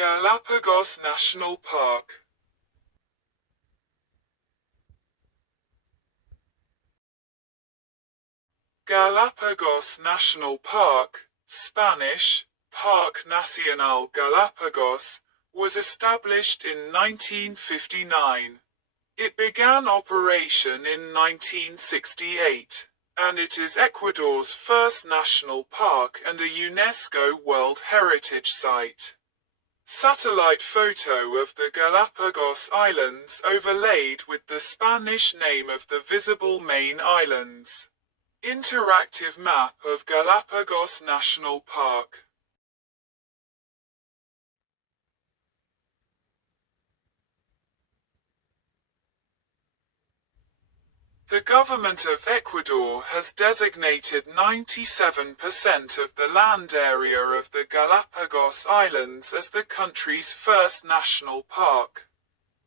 Galapagos National Park. Galapagos National Park, Spanish, Parque Nacional Galapagos, was established in 1959. It began operation in 1968, and it is Ecuador's first national park and a UNESCO World Heritage Site. Satellite photo of the Galapagos Islands overlaid with the Spanish name of the visible main islands. Interactive map of Galapagos National Park. The government of Ecuador has designated 97% of the land area of the Galapagos Islands as the country's first national park.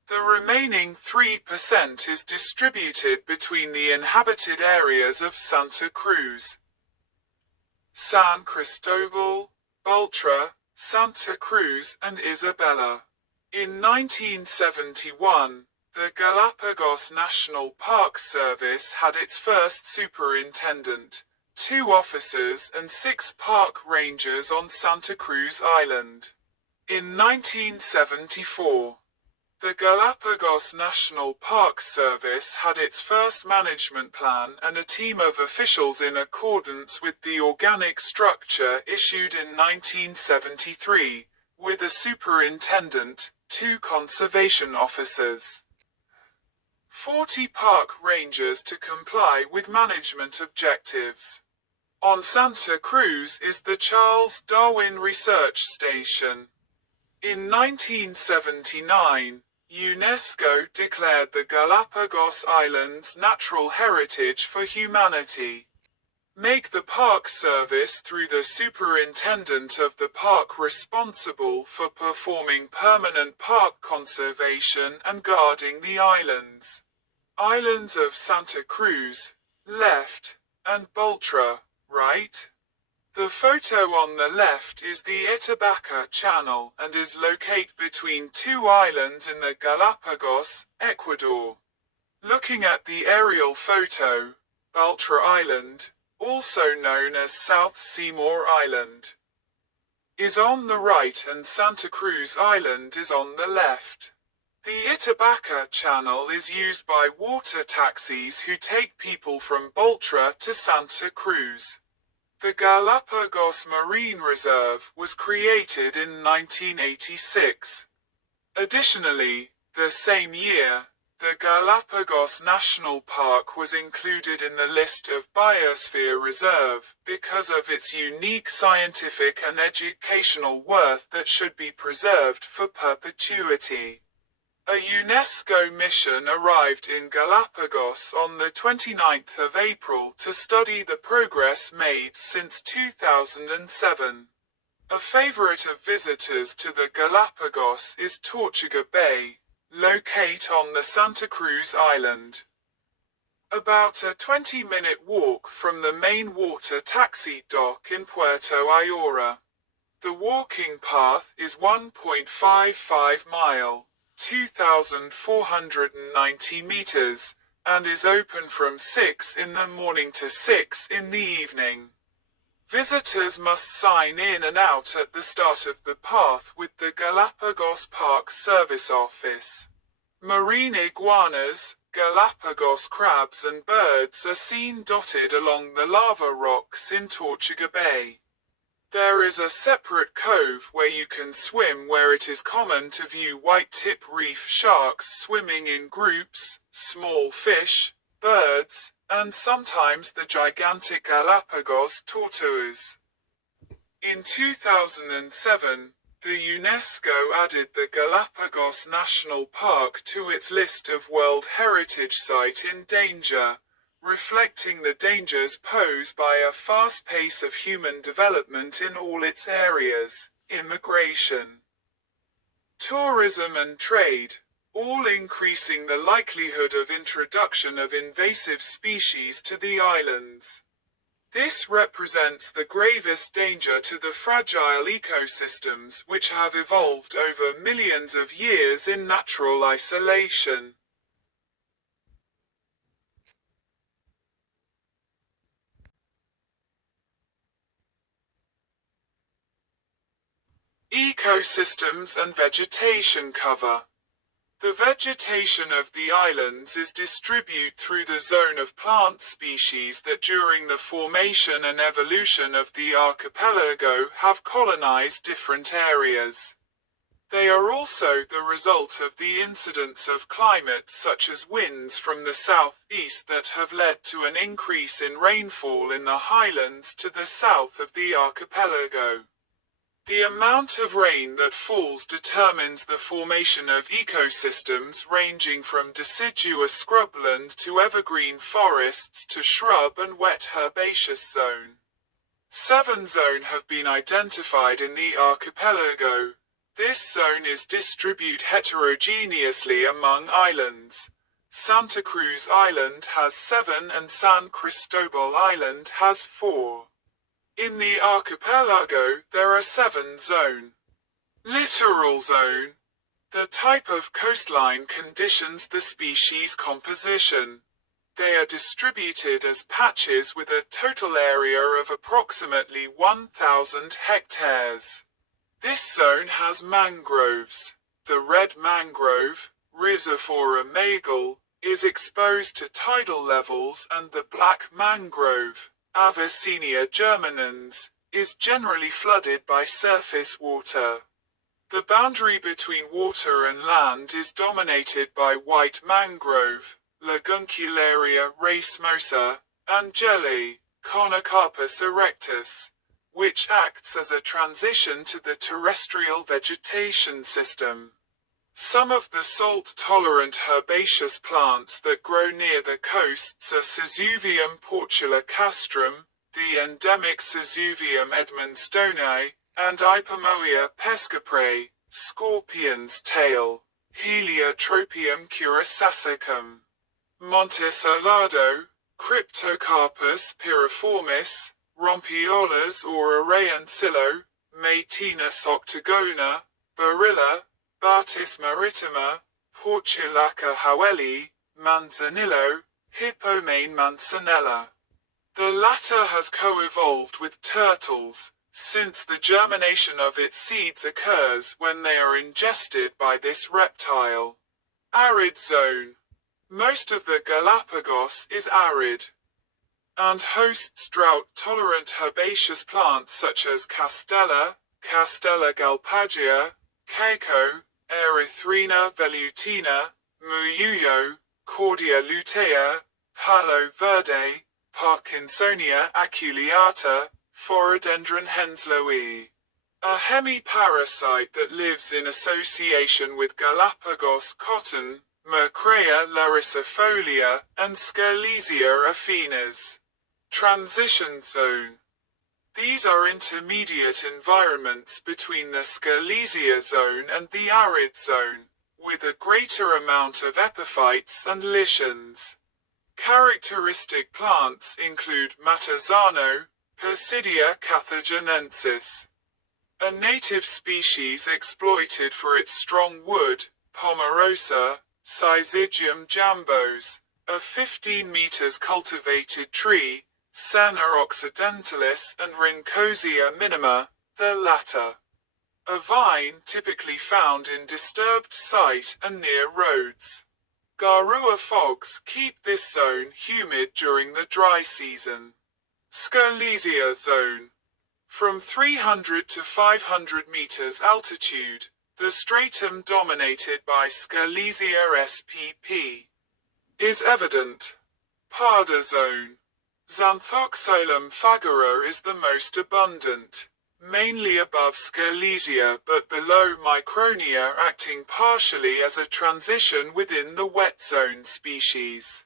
The remaining 3% is distributed between the inhabited areas of Santa Cruz, San Cristobal, Baltra, Santa Cruz and Isabela. In 1971, the Galapagos National Park Service had its first superintendent, 2 officers and 6 park rangers on Santa Cruz Island. In 1974, the Galapagos National Park Service had its first management plan and a team of officials in accordance with the organic structure issued in 1973, with a superintendent, 2 conservation officers, 40 park rangers to comply with management objectives. On Santa Cruz is the Charles Darwin Research Station. In 1979, UNESCO declared the Galapagos Islands Natural Heritage for Humanity. Make the Park Service through the superintendent of the park responsible for performing permanent park conservation and guarding the islands. Islands of Santa Cruz, left, and Baltra, right. The photo on the left is the Itabaca Channel and is located between 2 islands in the Galapagos, Ecuador. Looking at the aerial photo, Baltra Island, also known as South Seymour Island, is on the right and Santa Cruz Island is on the left. The Itabaca Channel is used by water taxis who take people from Baltra to Santa Cruz. The Galapagos Marine Reserve was created in 1986. Additionally, the same year, the Galapagos National Park was included in the list of Biosphere Reserve because of its unique scientific and educational worth that should be preserved for perpetuity. A UNESCO mission arrived in Galapagos on the 29th of April to study the progress made since 2007. A favorite of visitors to the Galapagos is Tortuga Bay, located on the Santa Cruz Island. About a 20-minute walk from the main water taxi dock in Puerto Ayora. The walking path is 1.55 mile. 2,490 meters, and is open from 6 in the morning to 6 in the evening. Visitors must sign in and out at the start of the path with the Galapagos Park Service Office. Marine iguanas, Galapagos crabs and birds are seen dotted along the lava rocks in Tortuga Bay. There is a separate cove where you can swim where it is common to view white-tip reef sharks swimming in groups, small fish, birds, and sometimes the gigantic Galapagos tortoise. In 2007, the UNESCO added the Galapagos National Park to its list of World Heritage Site in danger, reflecting the dangers posed by a fast pace of human development in all its areas, immigration, tourism and trade, all increasing the likelihood of introduction of invasive species to the islands. This represents the gravest danger to the fragile ecosystems which have evolved over millions of years in natural isolation. Ecosystems and vegetation cover. The vegetation of the islands is distributed through the zone of plant species that during the formation and evolution of the archipelago have colonized different areas. They are also the result of the incidence of climates such as winds from the southeast that have led to an increase in rainfall in the highlands to the south of the archipelago. The amount of rain that falls determines the formation of ecosystems ranging from deciduous scrubland to evergreen forests to shrub and wet herbaceous zone. 7 zones have been identified in the archipelago. This zone is distributed heterogeneously among islands. Santa Cruz Island has 7 and San Cristobal Island has 4. In the archipelago, there are 7 zones. Littoral zone. The type of coastline conditions the species composition. They are distributed as patches with a total area of approximately 1,000 hectares. This zone has mangroves. The red mangrove, Rhizophora magle, is exposed to tidal levels, and the black mangrove, Avicennia germinans, is generally flooded by surface water. The boundary between water and land is dominated by white mangrove, Laguncularia racemosa, and jelly, Conocarpus erectus, which acts as a transition to the terrestrial vegetation system. Some of the salt-tolerant herbaceous plants that grow near the coasts are Sesuvium portula castrum, the endemic Sesuvium edmonstoni, and Ipomoea pescaprae, scorpion's tail, Heliotropium curassasicum. Montes Alado, Cryptocarpus piriformis, Rompiolas or Arayancillo, Matinus octagona, Barilla, Batis maritima, Portulaca howelli, Manzanillo, Hippomane manzanella. The latter has co-evolved with turtles, since the germination of its seeds occurs when they are ingested by this reptile. Arid zone. Most of the Galapagos is arid, and hosts drought-tolerant herbaceous plants such as Castella, Castella galpagia, Keiko, Erythrina velutina, Muyuyo, Cordia lutea, Palo verde, Parkinsonia aculeata, Phoradendron henslowii. A hemiparasite that lives in association with Galapagos cotton, Mercrea laricifolia, and Scalesia affinis. Transition zone. These are intermediate environments between the Scalesia zone and the arid zone, with a greater amount of epiphytes and lichens. Characteristic plants include Matasano, Persidia carthaginoensis. A native species exploited for its strong wood, Pomarosa, Syzygium jambos, a 15 meters cultivated tree, Senna occidentalis and Rhynchosia minima, the latter. A vine typically found in disturbed site and near roads. Garua fogs keep this zone humid during the dry season. Scalesia zone. From 300 to 500 meters altitude, the stratum dominated by Scalesia spp. Is evident. Parda zone. Xanthoxylum fagera is the most abundant, mainly above Scalesia but below Micronia, acting partially as a transition within the wet zone species.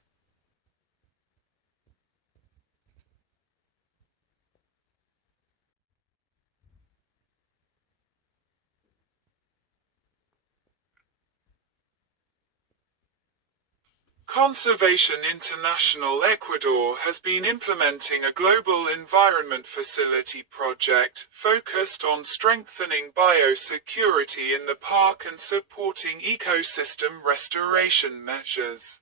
Conservation International Ecuador has been implementing a global environment facility project focused on strengthening biosecurity in the park and supporting ecosystem restoration measures.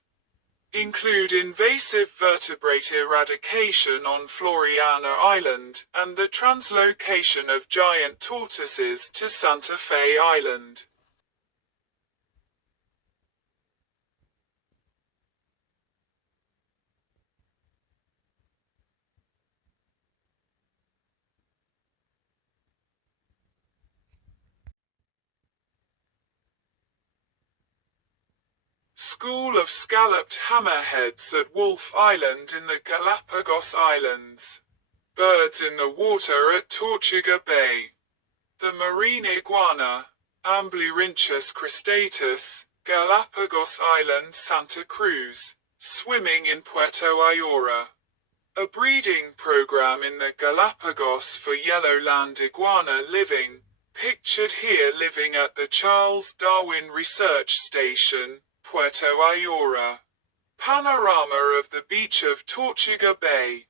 Include invasive vertebrate eradication on Floriana Island and the translocation of giant tortoises to Santa Fe Island. School of scalloped hammerheads at Wolf Island in the Galapagos Islands. Birds in the water at Tortuga Bay. The marine iguana, Amblyrhynchus cristatus, Galapagos Island, Santa Cruz, swimming in Puerto Ayora. A breeding program in the Galapagos for yellowland iguana living, pictured here living at the Charles Darwin Research Station, Puerto Ayora. Panorama of the beach of Tortuga Bay.